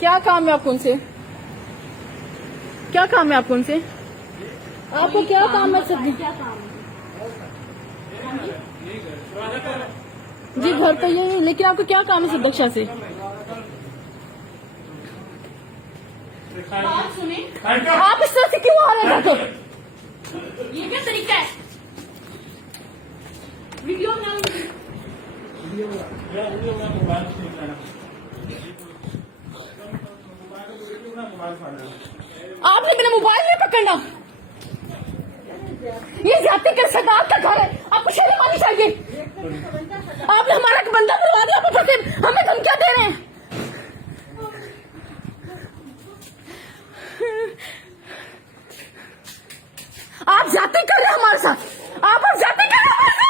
क्या काम है आपको उनसे? क्या काम है आपको उनसे? आपको क्या काम है सर? क्या काम है? जी घर तो यही है, लेकिन आपको क्या काम है सुरक्षा से? बात सुने, आप इस तरह से क्यों आ रहे हैं घर पे? ये क्या तरीका है? वीडियो में आपने मेरा मोबाइल नहीं पकड़ना। ये जाति के सरदार का घर है, आपको शर्म आनी चाहिए। आपने हमारा एक बंदा बुलवा दिया, आप ऊपर से हमें धमकियां दे रहे हैं। आप जाति कर रहे हैं हमारे साथ, आप जाति कर रहे हैं हमारे साथ।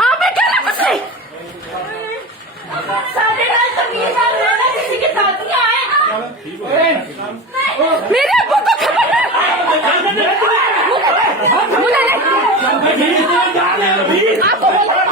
आप क्या रहे कुछ नहीं। साढ़े रात तमीज़दार रहना किसी के साथ नहीं आए। मेरे अब्बू को खबर है। आपको बोला